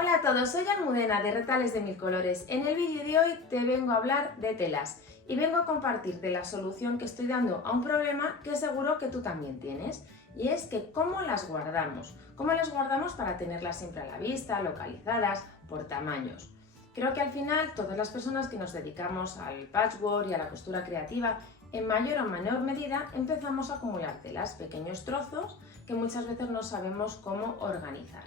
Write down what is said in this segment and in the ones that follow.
Hola a todos, soy Almudena de Retales de Mil Colores. En el vídeo de hoy te vengo a hablar de telas y vengo a compartirte la solución que estoy dando a un problema que seguro que tú también tienes, y es que cómo las guardamos. ¿Cómo las guardamos para tenerlas siempre a la vista, localizadas, por tamaños? Creo que al final todas las personas que nos dedicamos al patchwork y a la costura creativa, en mayor o menor medida empezamos a acumular telas, pequeños trozos que muchas veces no sabemos cómo organizar.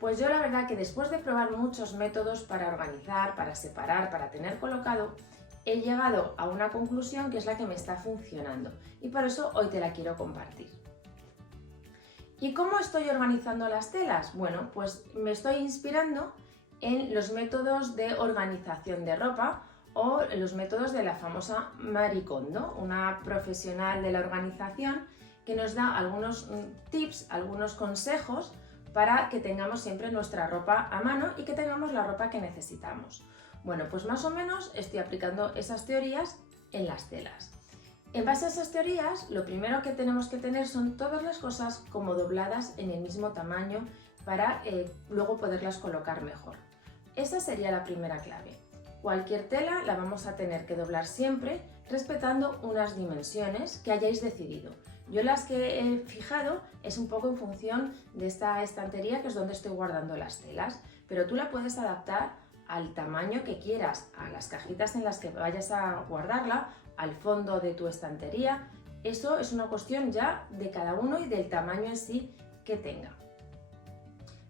Pues yo la verdad que después de probar muchos métodos para organizar, para separar, para tener colocado, he llegado a una conclusión que es la que me está funcionando y por eso hoy te la quiero compartir. ¿Y cómo estoy organizando las telas? Bueno, pues me estoy inspirando en los métodos de organización de ropa o los métodos de la famosa Marie Kondo, una profesional de la organización que nos da algunos tips, algunos consejos para que tengamos siempre nuestra ropa a mano y que tengamos la ropa que necesitamos. Bueno, pues más o menos estoy aplicando esas teorías en las telas. En base a esas teorías, lo primero que tenemos que tener son todas las cosas como dobladas en el mismo tamaño para luego poderlas colocar mejor. Esa sería la primera clave. Cualquier tela la vamos a tener que doblar siempre respetando unas dimensiones que hayáis decidido. Yo las que he fijado es un poco en función de esta estantería, que es donde estoy guardando las telas, pero tú la puedes adaptar al tamaño que quieras, a las cajitas en las que vayas a guardarla, al fondo de tu estantería. Eso es una cuestión ya de cada uno y del tamaño en sí que tenga.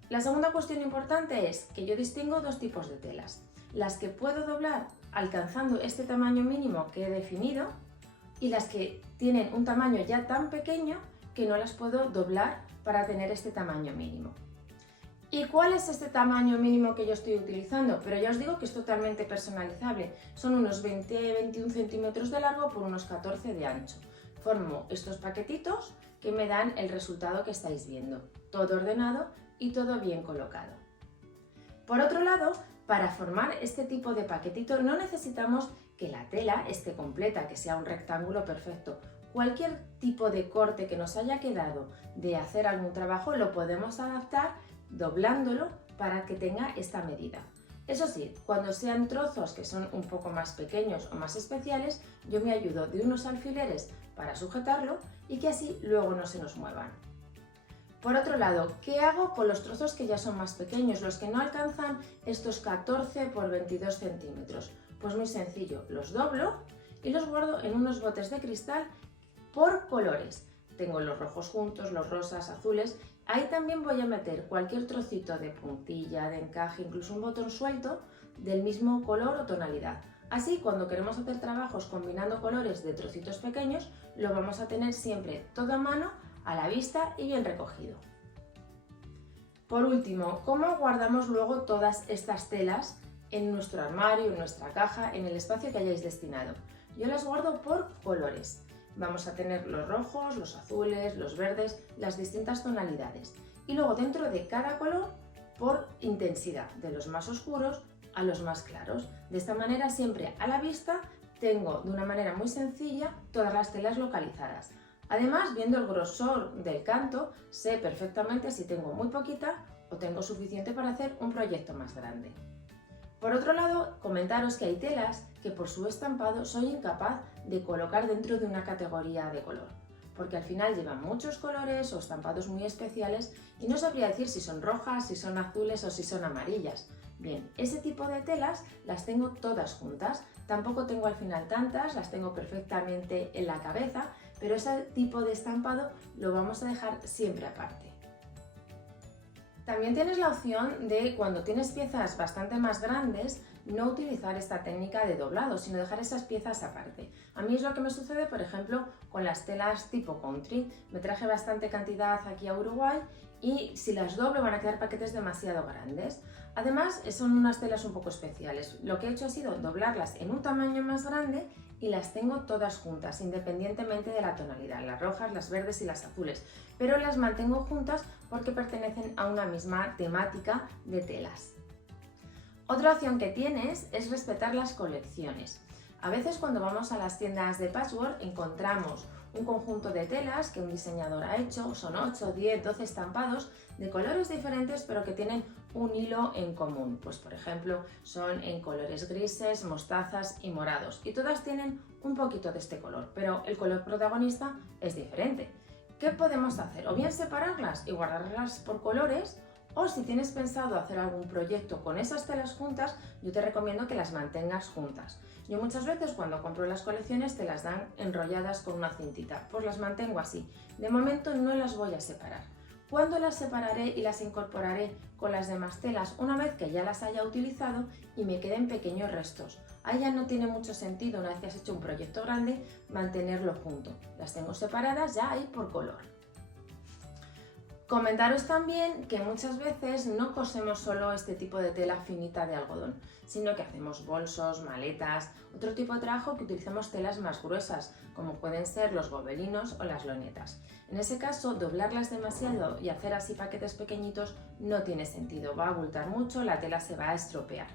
La segunda cuestión importante es que yo distingo dos tipos de telas: las que puedo doblar alcanzando este tamaño mínimo que he definido y las que tienen un tamaño ya tan pequeño que no las puedo doblar para tener este tamaño mínimo. ¿Y cuál es este tamaño mínimo que yo estoy utilizando? Pero ya os digo que es totalmente personalizable. Son unos 20-21 centímetros de largo por unos 14 de ancho. Formo estos paquetitos que me dan el resultado que estáis viendo. Todo ordenado y todo bien colocado. Por otro lado, para formar este tipo de paquetito no necesitamos que la tela esté completa, que sea un rectángulo perfecto. Cualquier tipo de corte que nos haya quedado de hacer algún trabajo lo podemos adaptar doblándolo para que tenga esta medida. Eso sí, cuando sean trozos que son un poco más pequeños o más especiales, yo me ayudo de unos alfileres para sujetarlo y que así luego no se nos muevan. Por otro lado, ¿qué hago con los trozos que ya son más pequeños, los que no alcanzan estos 14 por 22 centímetros? Pues muy sencillo, los doblo y los guardo en unos botes de cristal por colores. Tengo los rojos juntos, los rosas, azules. Ahí también voy a meter cualquier trocito de puntilla, de encaje, incluso un botón suelto del mismo color o tonalidad. Así, cuando queremos hacer trabajos combinando colores de trocitos pequeños, lo vamos a tener siempre todo a mano, a la vista y bien recogido. Por último, ¿cómo guardamos luego todas estas telas en nuestro armario, en nuestra caja, en el espacio que hayáis destinado? Yo las guardo por colores. Vamos a tener los rojos, los azules, los verdes, las distintas tonalidades. Y luego dentro de cada color por intensidad, de los más oscuros a los más claros. De esta manera siempre a la vista tengo de una manera muy sencilla todas las telas localizadas. Además, viendo el grosor del canto, sé perfectamente si tengo muy poquita o tengo suficiente para hacer un proyecto más grande. Por otro lado, comentaros que hay telas que por su estampado soy incapaz de colocar dentro de una categoría de color, porque al final llevan muchos colores o estampados muy especiales y no sabría decir si son rojas, si son azules o si son amarillas. Bien, ese tipo de telas las tengo todas juntas, tampoco tengo al final tantas, las tengo perfectamente en la cabeza, pero ese tipo de estampado lo vamos a dejar siempre aparte. También tienes la opción de, cuando tienes piezas bastante más grandes, no utilizar esta técnica de doblado, sino dejar esas piezas aparte. A mí es lo que me sucede, por ejemplo, con las telas tipo country. Me traje bastante cantidad aquí a Uruguay y si las doblo van a quedar paquetes demasiado grandes. Además, son unas telas un poco especiales. Lo que he hecho ha sido doblarlas en un tamaño más grande y las tengo todas juntas, independientemente de la tonalidad, las rojas, las verdes y las azules, pero las mantengo juntas porque pertenecen a una misma temática de telas. Otra opción que tienes es respetar las colecciones. A veces cuando vamos a las tiendas de patchwork encontramos un conjunto de telas que un diseñador ha hecho, son 8, 10, 12 estampados de colores diferentes pero que tienen un hilo en común. Pues por ejemplo son en colores grises, mostazas y morados y todas tienen un poquito de este color, pero el color protagonista es diferente. ¿Qué podemos hacer? O bien separarlas y guardarlas por colores, o si tienes pensado hacer algún proyecto con esas telas juntas, yo te recomiendo que las mantengas juntas. Yo muchas veces cuando compro las colecciones te las dan enrolladas con una cintita, pues las mantengo así. De momento no las voy a separar. ¿Cuándo las separaré y las incorporaré con las demás telas? Una vez que ya las haya utilizado y me queden pequeños restos. Ahí ya no tiene mucho sentido, una vez que has hecho un proyecto grande, mantenerlo junto. Las tengo separadas ya ahí por color. Comentaros también que muchas veces no cosemos solo este tipo de tela finita de algodón, sino que hacemos bolsos, maletas, otro tipo de trabajo que utilizamos telas más gruesas, como pueden ser los gobelinos o las lonetas. En ese caso, doblarlas demasiado y hacer así paquetes pequeñitos no tiene sentido, va a abultar mucho, la tela se va a estropear.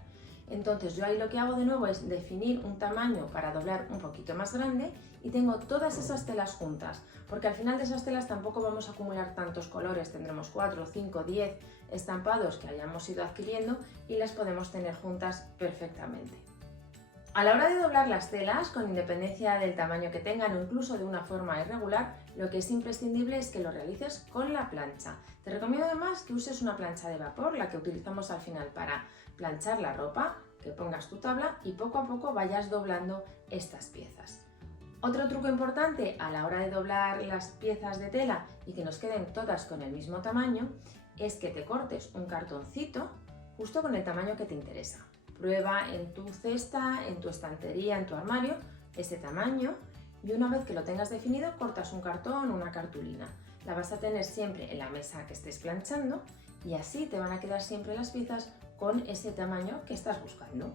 Entonces yo ahí lo que hago de nuevo es definir un tamaño para doblar un poquito más grande y tengo todas esas telas juntas, porque al final de esas telas tampoco vamos a acumular tantos colores, tendremos 4, 5, 10 estampados que hayamos ido adquiriendo y las podemos tener juntas perfectamente. A la hora de doblar las telas, con independencia del tamaño que tengan o incluso de una forma irregular, lo que es imprescindible es que lo realices con la plancha. Te recomiendo además que uses una plancha de vapor, la que utilizamos al final para planchar la ropa, que pongas tu tabla y poco a poco vayas doblando estas piezas. Otro truco importante a la hora de doblar las piezas de tela y que nos queden todas con el mismo tamaño es que te cortes un cartoncito justo con el tamaño que te interesa. Prueba en tu cesta, en tu estantería, en tu armario ese tamaño y una vez que lo tengas definido cortas un cartón o una cartulina. La vas a tener siempre en la mesa que estés planchando y así te van a quedar siempre las piezas con ese tamaño que estás buscando.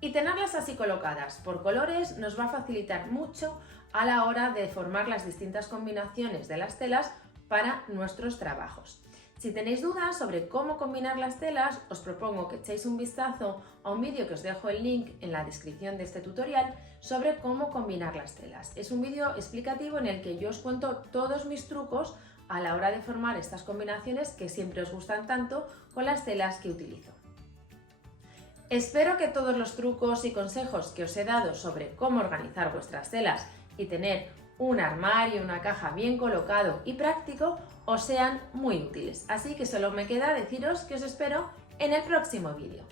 Y tenerlas así colocadas por colores nos va a facilitar mucho a la hora de formar las distintas combinaciones de las telas para nuestros trabajos. Si tenéis dudas sobre cómo combinar las telas, os propongo que echéis un vistazo a un vídeo que os dejo el link en la descripción de este tutorial sobre cómo combinar las telas. Es un vídeo explicativo en el que yo os cuento todos mis trucos a la hora de formar estas combinaciones que siempre os gustan tanto con las telas que utilizo. Espero que todos los trucos y consejos que os he dado sobre cómo organizar vuestras telas y tener un armario, una caja bien colocado y práctico os sean muy útiles. Así que solo me queda deciros que os espero en el próximo vídeo.